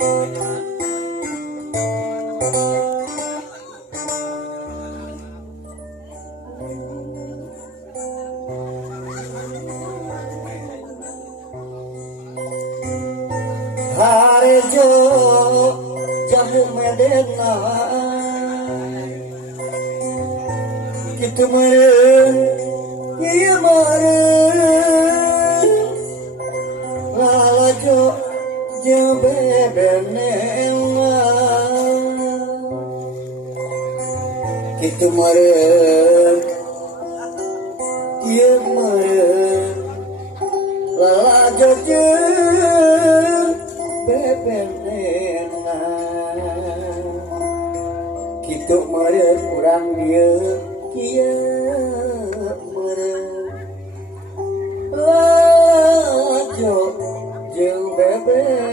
Harejo jamu medena kitu meureun ieu meureun lalajo jeung bebenena kitu meureun ieu meureun lalajo jeung bebenena kitu meureun urang dieu kieu meureun lajo jeung beben